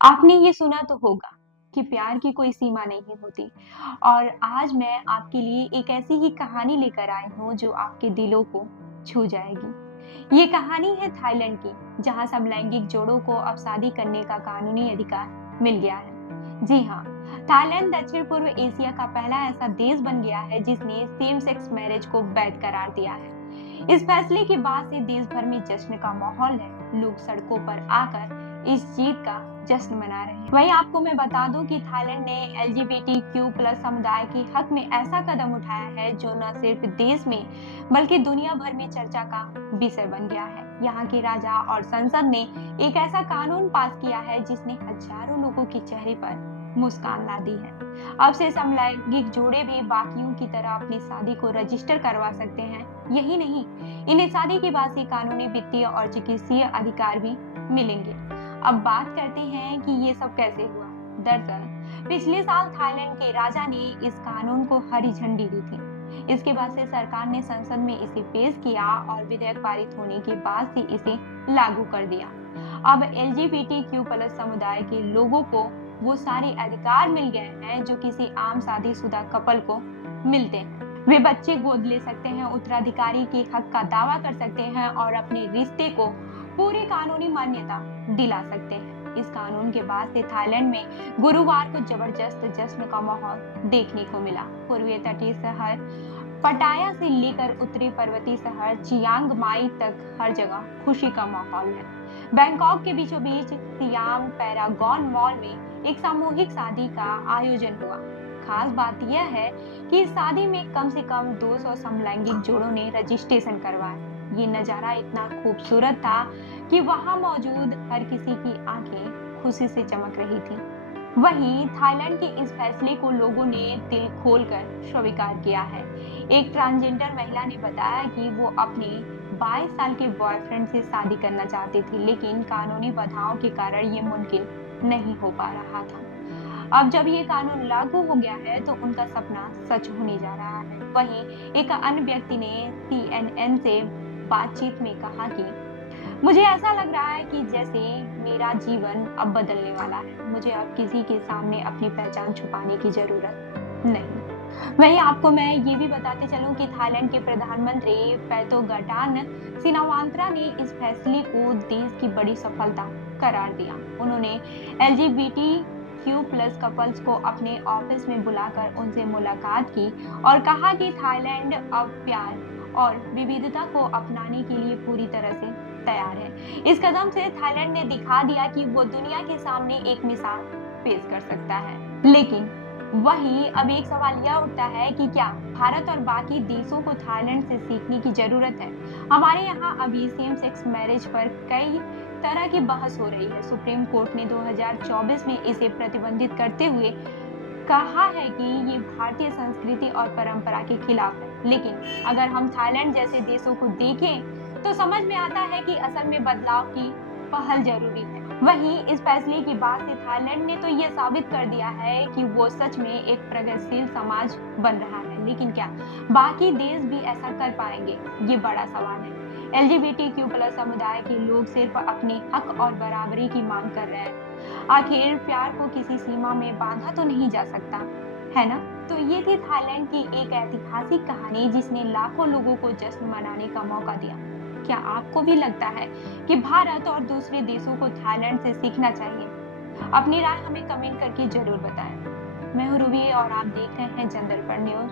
आपने ये सुना तो होगा कि प्यार की कोई सीमा नहीं होती और आज मैं आपके लिए एक ऐसी ही कहानी लेकर आई हूँ जो आपके दिलों को छू जाएगी। ये कहानी है थाईलैंड की, जहाँ सब लैंगिक जोड़ों को अब शादी करने का कानूनी अधिकार मिल गया है। जी हाँ, थाईलैंड दक्षिण पूर्व एशिया का पहला ऐसा देश बन गया है जिसने सेम सेक्स मैरिज को वैध करार दिया है। इस फैसले के बाद से देश भर में जश्न का माहौल है। लोग सड़कों पर आकर इस जीत का जश्न मना रहे हैं। वहीं आपको मैं बता दूं कि थाईलैंड ने LGBTQ+ समुदाय के हक में ऐसा कदम उठाया है जो न सिर्फ देश में बल्कि दुनिया भर में चर्चा का विषय बन गया है। यहाँ के राजा और संसद ने एक ऐसा कानून पास किया है जिसने हजारों लोगों के चेहरे पर मुस्कान ला दी है। अब से समलैंगिक जोड़े भी बाकियों की तरह अपनी शादी को रजिस्टर करवा सकते हैं। यही नहीं, इन्हें शादी के बाद से कानूनी, वित्तीय और चिकित्सीय अधिकार भी मिलेंगे। अब बात करते हैं कि ये सब कैसे हुआ। दरअसल पिछले साल थाईलैंड के राजा ने इस कानून को हरी झंडी दी थी। इसके बाद से सरकार ने संसद में इसे पेश किया और विधेयक पारित होने के बाद से इसे लागू कर दिया। अब LGBTQ+ समुदाय के लोगों को वो सारे अधिकार मिल गए हैं जो किसी आम शादीशुदा कपल को मिलते हैं। वे बच्चे गोद ले सकते हैं, उत्तराधिकारी के हक का दावा कर सकते हैं और अपने रिश्ते को पूरी कानूनी मान्यता दिला सकते हैं। इस कानून के बाद से थाईलैंड में गुरुवार को जबरदस्त जश्न का माहौल देखने को मिला। पूर्वी तटीय शहर पटाया से लेकर उत्तरी पर्वतीय शहर चियांग माई तक हर जगह खुशी का माहौल है। बैंकॉक के बीचों बीच सियाम पैरागॉन मॉल में एक सामूहिक शादी का आयोजन हुआ। खास बात यह है कि इस शादी में कम से कम 200 समलैंगिक जोड़ों ने रजिस्ट्रेशन करवाया। ये नजारा इतना खूबसूरत था कि वहां मौजूद हर किसी की आंखें खुशी से चमक रही थी। वहीं थाईलैंड के इस फैसले को लोगों ने दिल खोलकर स्वीकार किया है। एक ट्रांसजेंडर महिला ने बताया कि वो अपने 22 साल के बॉयफ्रेंड से शादी करना चाहती थी, लेकिन कानूनी बाधाओं के कारण ये मुमकिन नहीं हो पा रहा था। अब जब ये कानून लागू हो गया है तो उनका सपना सच होने जा रहा है। वहीं एक अन्य व्यक्ति ने CNN से बातचीत में कहा कि मुझे ऐसा लग रहा है कि जैसे मेरा जीवन अब बदलने वाला है। मुझे अब किसी के सामने अपनी पहचान छुपाने की जरूरत नहीं। वहीं आपको मैं ये भी बताते चलूं कि थाईलैंड के प्रधानमंत्री पैटोगटान सिनावांत्रा ने इस फैसले को देश की बड़ी सफलता करार दिया। उन्होंने LGBTQ+ कपल्स को अपने ऑफिस में बुलाकर उनसे मुलाकात की और कहा कि थाईलैंड अब प्यार और विविधता को अपनाने के लिए पूरी तरह से तैयार है। इस कदम से थाईलैंड ने दिखा दिया कि वो दुनिया के सामने एक मिसाल पेश कर सकता है। लेकिन वहीं अब एक सवाल यह उठता है कि क्या भारत और बाकी देशों को थाईलैंड से सीखने की जरूरत है। हमारे यहाँ अभी सेम सेक्स मैरिज पर कई तरह की बहस हो रही है। सुप्रीम कोर्ट ने 2024 में इसे प्रतिबंधित करते हुए कहा है कि ये भारतीय संस्कृति और परंपरा के खिलाफ है। लेकिन अगर हम थाईलैंड जैसे देशों को देखें तो समझ में आता है कि असल में बदलाव की पहल जरूरी है। वहीं इस फैसले के बाद से थाईलैंड ने तो ये साबित कर दिया है कि वो सच में एक प्रगतिशील समाज बन रहा है। लेकिन क्या बाकी देश भी ऐसा कर पाएंगे, ये बड़ा सवाल है। LGBTQ+ समुदाय के लोग सिर्फ अपने हक और बराबरी की मांग कर रहे हैं। आखिर प्यार को किसी सीमा में बांधा तो नहीं जा सकता, है ना। तो ये थी थाईलैंड की एक ऐतिहासिक कहानी जिसने लाखों लोगों को जश्न मनाने का मौका दिया। क्या आपको भी लगता है कि भारत और दूसरे देशों को थाईलैंड से सीखना चाहिए? अपनी राय हमें कमेंट करके जरूर बताएं। मैं हूं रूबी और आप देख रहे हैं जनदर्पण न्यूज।